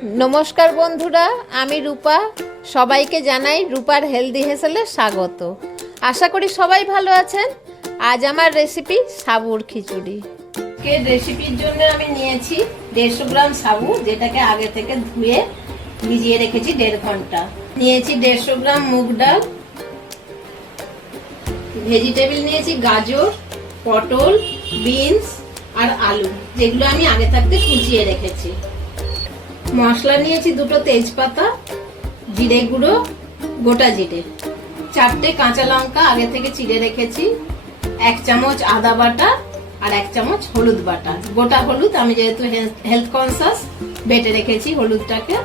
नमस्कार बंधुरा आमी रूपा सबाइके जानाई रूपार हेल्दी हेसेले स्वागत। आशा करी सबाई भालो आछेन। आज आमार रेसिपि साबुर खिचुड़ी के रेसिपिर जोन्नो आमी नियेछि 150 ग्राम साबु जेटाके आगे थेके धुए भिजिए रेखेछि 1.5 घंटा। नियेछि 150 ग्राम मुग डाल, भेजिटेबल नियेछि गाजर, पटल, बिन्स और आलू जेगुलो आमी आगे थाकते कुचिए रेखेछि। मशला नियेछि दुटो तेजपाता, जिरे गुड़ो, गोटा जिरे, 4টে কাঁচা লঙ্কা आगे থেকে চিড়ে রেখেছি, 1 চামচ আদা বাটা আর 1 চামচ হলুদ বাটা। গোটা হলুদ আমি যেহেতু হেলথ কনসাস বেটে রেখেছি হলুদটাকে।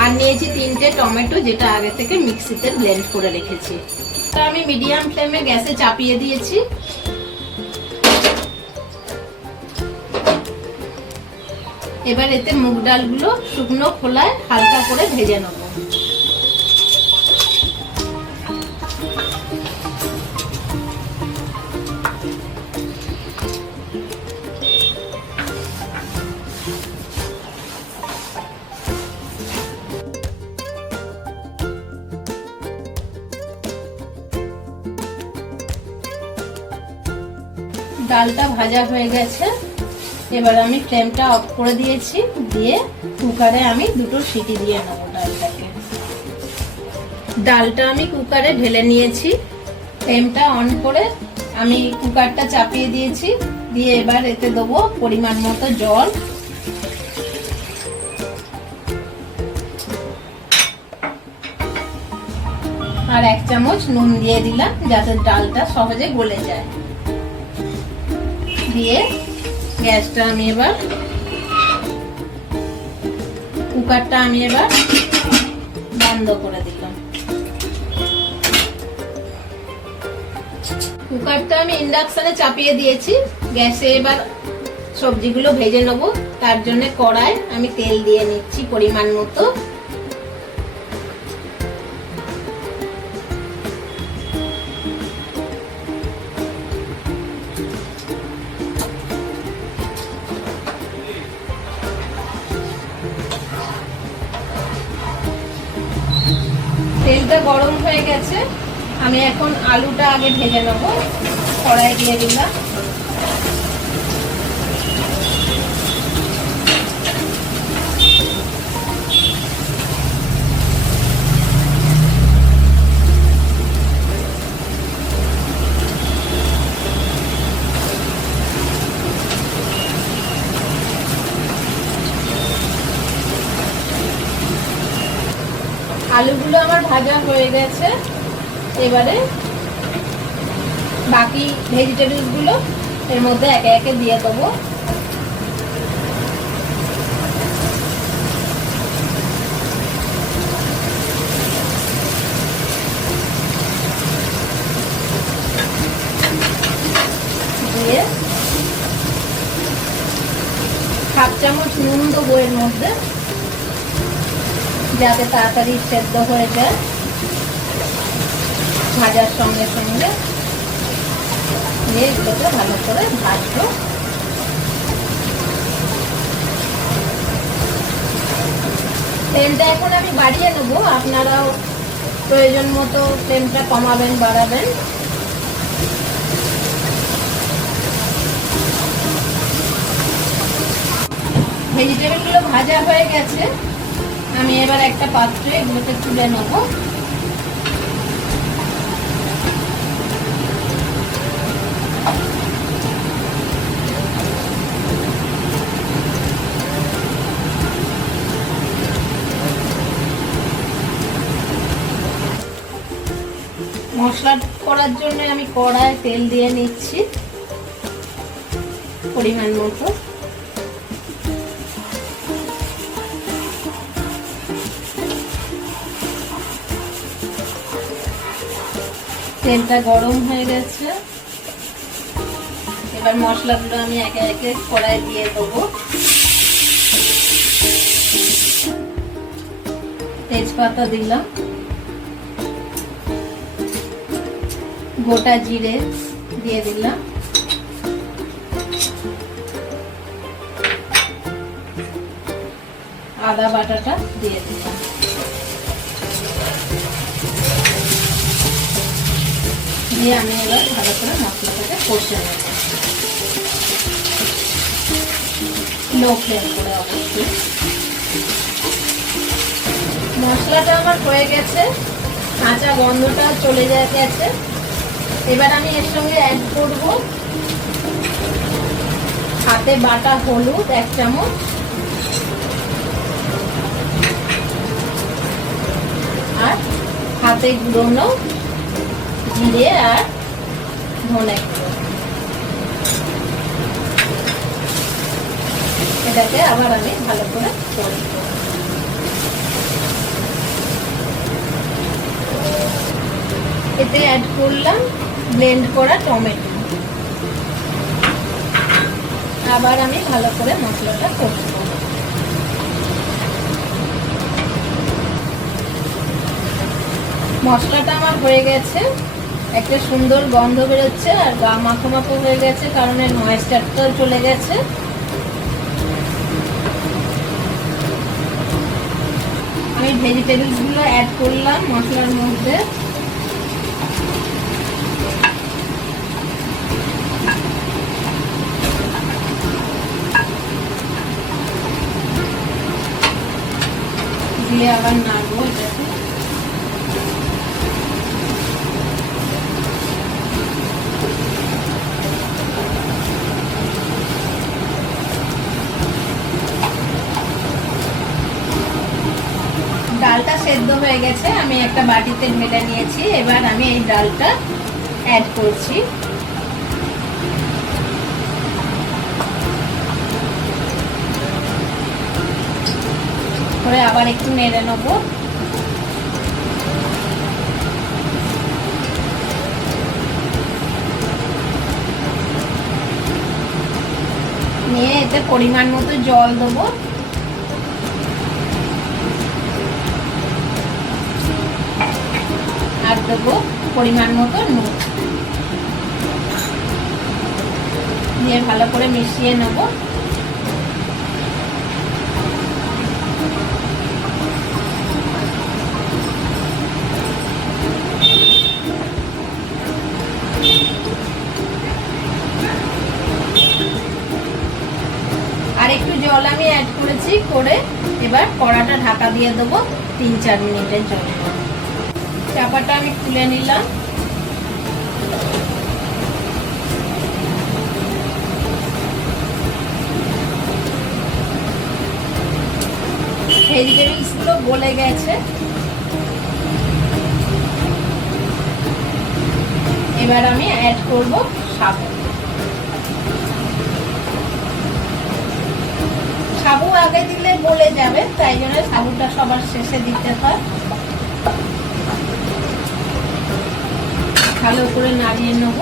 আর নিয়েছি 3টে টমেটো যেটা আগে থেকে মিক্সিতে ব্লেন্ড করে রেখেছি। এটা আমি মিডিয়াম ফ্লেমে গ্যাসে চাপিয়ে দিয়েছি। এবার এতে মুগ ডালগুলো শুকনো খোলায় হালকা করে ভেজে নেব। ডালটা ভাজা হয়ে গেছে। এবার আমি ফ্লেমটা অফ করে দিয়েছি, দিয়ে কুকারে আমি দুটো সিটি দিয়ে নেব ডালটাকে। ডালটা আমি কুকারে ঢেলে নিয়েছি। ফ্লেমটা অন করে আমি কুকারটা চাপিয়ে দিয়েছি, দিয়ে এবার এতে দেবো পরিমাণ মতো জল। আর 1 চামচ নুন দিয়ে দিলাম যাতে ডালটা সহজে গলে যায়। দিয়ে গ্যাসটা আমি এবার কুকারটা আমি এবার বন্ধ করে দিলাম। কুকারটা আমি ইন্ডাকশনে চাপিয়ে দিয়েছি। গ্যাসে এবার সবজিগুলো ভেজে নেব। তার জন্য কড়ায় আমি তেল দিয়ে নিচ্ছি পরিমাণ মতো। তেলটা গরম হয়ে গেছে। আমি এখন আলুটা আগে ভেজে নেব। কড়াই দিয়ে দিলাম। আলুগুলো আমার ভাজা হয়ে গেছে। এবারে বাকি ভেজিটেবলস গুলো এর মধ্যে একে একে দিয়ে দেবো। দিয়ে 1/2 চামচ নুন দেবো এর মধ্যে যাতে তাড়াতাড়ি সেদ্ধ হয়ে যায় ভাজার সঙ্গে সঙ্গে। দিয়ে এগুলোকে ভালো করে ভাজবো। ফ্লেমটা এখন আমি বাড়িয়ে নেব। আপনারাও প্রয়োজন মতো ফ্লেমটা কমাবেন বাড়াবেন। ভেজিটেবলগুলো ভাজা হয়ে গেছে। আমি এবার একটা পাত্রে এগুলোকে তুলে নেব। মশলা করার জন্য আমি কড়ায় তেল দিয়ে নিচ্ছি পরিমাণ মতো। তেলটা গরম হয়ে গেছে। এবার মশলাগুলো আমি একে একে কড়াই দিয়ে দেবো। তেজপাতা দিলাম, গোটা জিরে দিয়ে দিলাম, আদা বাটাটা দিয়ে দিলাম। দিয়ে আমি এবার ভালো করে মশলাটাকে কষে নেব, লো ফ্লেম করে অবশ্যই। মশলাটা আমার হয়ে গেছে, কাঁচা গন্ধটা চলে গেছে। এবার আমি এর সঙ্গে অ্যাড করব হাতে বাটা হলুদ 1 চামচ, আর হাতে গুঁড়োনো জিরে আর ধনে গুঁড়ো। এটাকে আবার আমি ভালো করে কষব। এতে অ্যাড করলাম ব্লেন্ড করা টমেটো। আবার আমি ভালো করে মশলাটা কষব। মশলাটা আমার হয়ে গেছে, একটা সুন্দর গন্ধ বেরোচ্ছে আর গা মাখো মাখো হয়ে গেছে, কারণ এর ময়েশ্চারটাও চলে গেছে। আমি ভেজিটেবলস গুলো অ্যাড করলাম মশলার মধ্যে। দিয়ে আবার নাড়বো এটাকে। ডালটা সেদ্ধ হয়ে গেছে, আমি একটা বাটিতে ঢেলে নিয়েছি। এবার আমি এই ডালটা অ্যাড করছি। করে আবার একটু নেড়ে নেবো। নিয়ে এতে পরিমাণ মতো জল দেবো। আর দেবো পরিমাণ মতো নুন। দিয়ে ভালো করে মিশিয়ে নেব। আর একটু জল আমি অ্যাড করেছি, করে এবার কড়াটা ঢাকা দিয়ে দেবো 3-4 মিনিটের জন্য। চাপাটা আমি খুলে নিলাম। ভেজিটেবলস গুলো গলে গেছে। এবার আমি অ্যাড করব সাবু। সাবু আগে দিলে গলে যাবে, তাই জন্য সাবুটা সবার শেষে দিতে হয়। ভালো করে নাড়িয়ে নেব।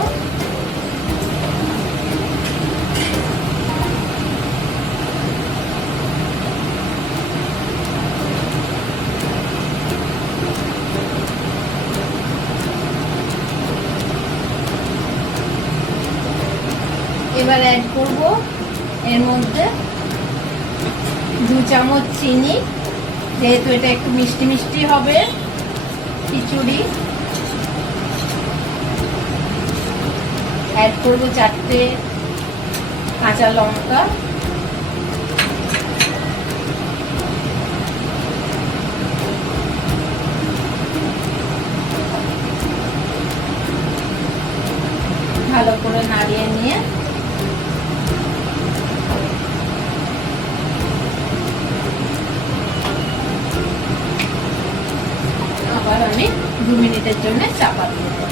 এবার অ্যাড করব এর মধ্যে 2 চামচ চিনি, যেহেতু এটা একটু মিষ্টি মিষ্টি হবে খিচুড়ি। অ্যাড করব 4টে কাঁচা লঙ্কা। ভালো করে নাড়িয়ে নিয়ে আবার আমি 2 মিনিটের জন্য চাপা দিয়ে দেব।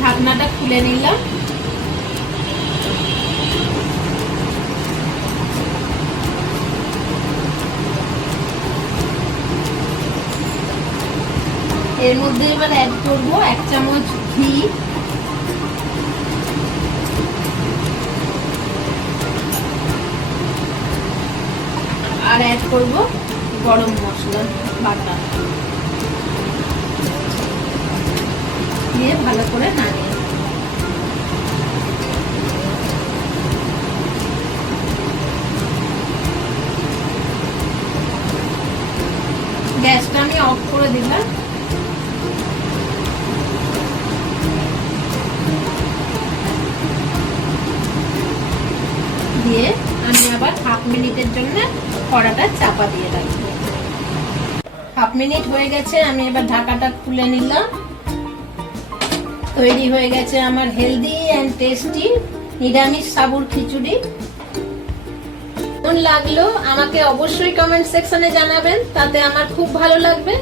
ঢাকনাটা খুলে নিলাম। এর মধ্যে এবার অ্যাড করব 1 চামচ ঘি, আর অ্যাড করব গরম মশলা বাটা। দিয়ে ভালো করে নাড়িয়ে গ্যাসটা আমি অফ করে দিলাম। দিয়ে আমি আবার হাফ মিনিটের জন্য কড়াটা চাপা দিয়ে রাখবো। হাফ মিনিট হয়ে গেছে, আমি এবার ঢাকাটা খুলে নিলাম। তৈরি হয়ে গেছে আমার হেলদি এন্ড টেস্টি নিরামিষ সাবুর খিচুড়ি। কেমন লাগলো আমাকে অবশ্যই কমেন্ট সেকশনে জানাবেন, তাতে আমার খুব ভালো লাগবে।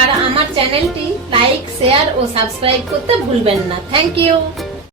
আর আমার চ্যানেলটি লাইক, শেয়ার ও সাবস্ক্রাইব করতে ভুলবেন না। Thank you.